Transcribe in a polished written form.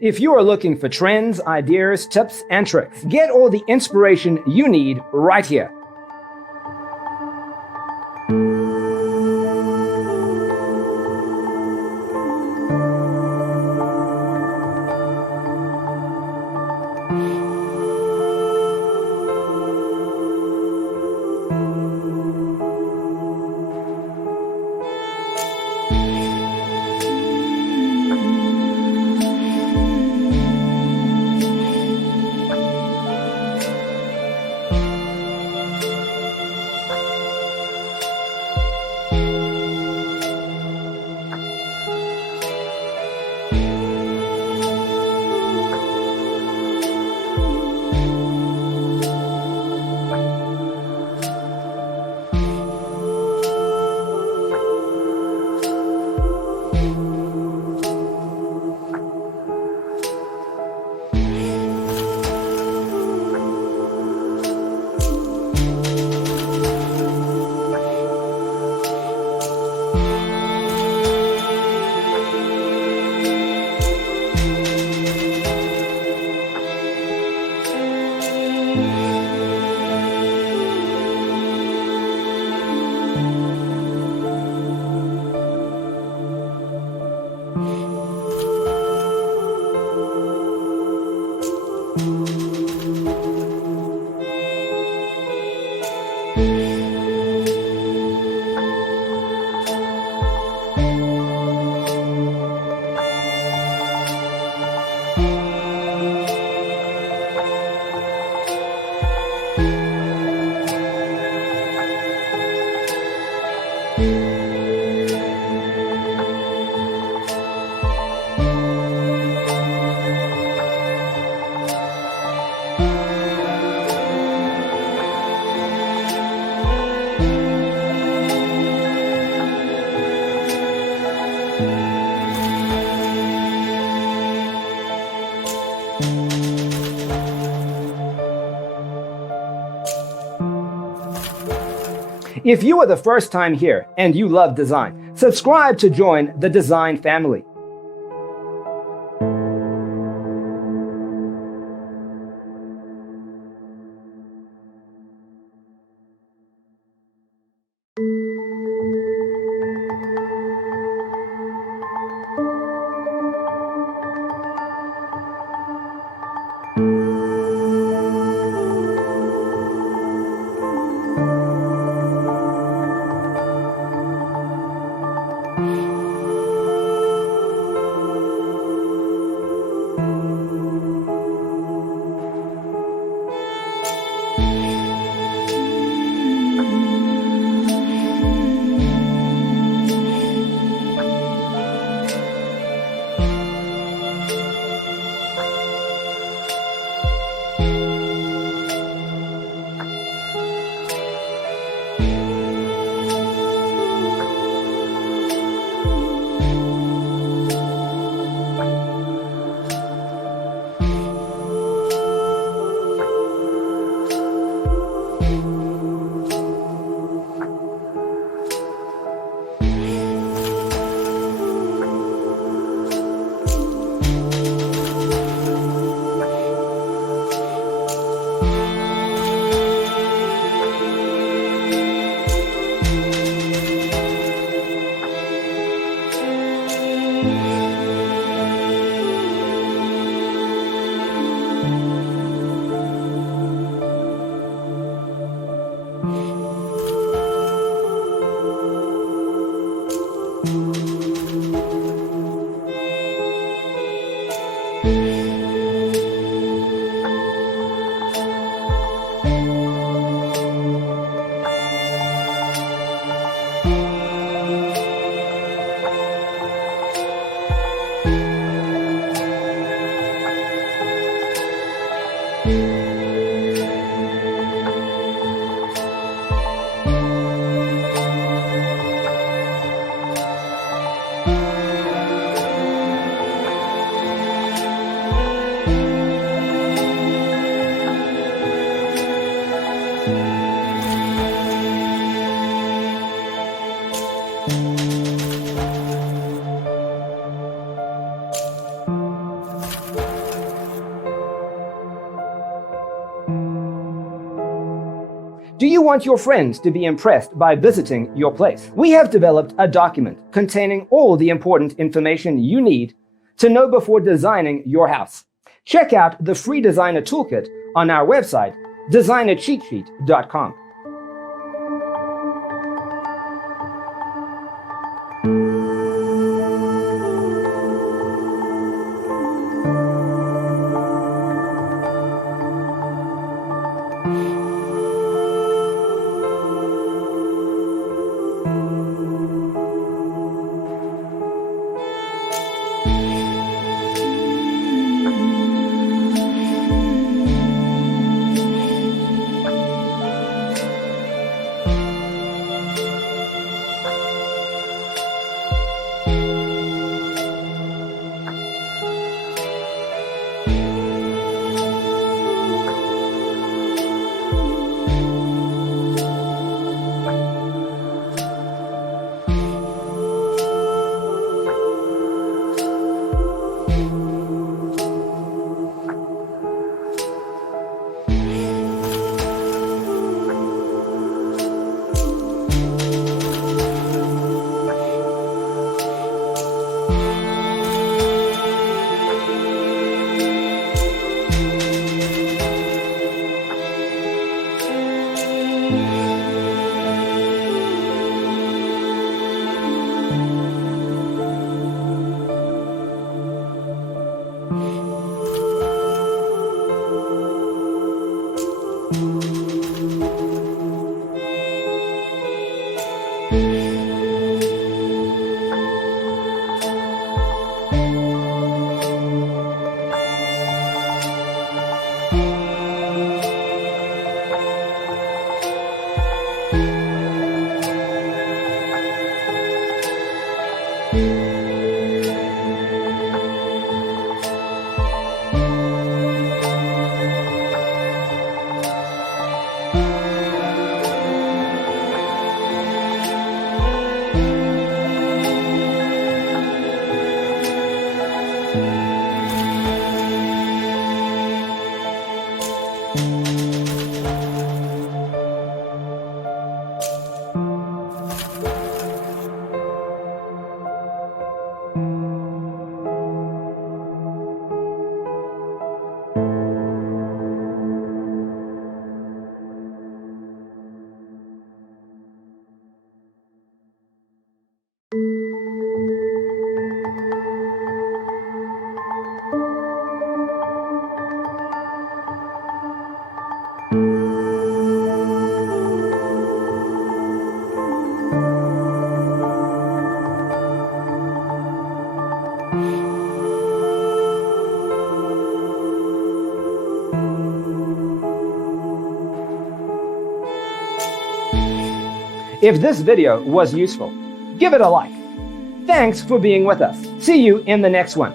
If you are looking for trends, ideas, tips, and tricks, get all the inspiration you need right here. If you are the first time here and you love design, subscribe to join the design family. Do you want your friends to be impressed by visiting your place? We have developed a document containing all the important information you need to know before designing your house. Check out the free designer toolkit on our website, designercheatsheet.com. If this video was useful, give it a like. Thanks for being with us. See you in the next one.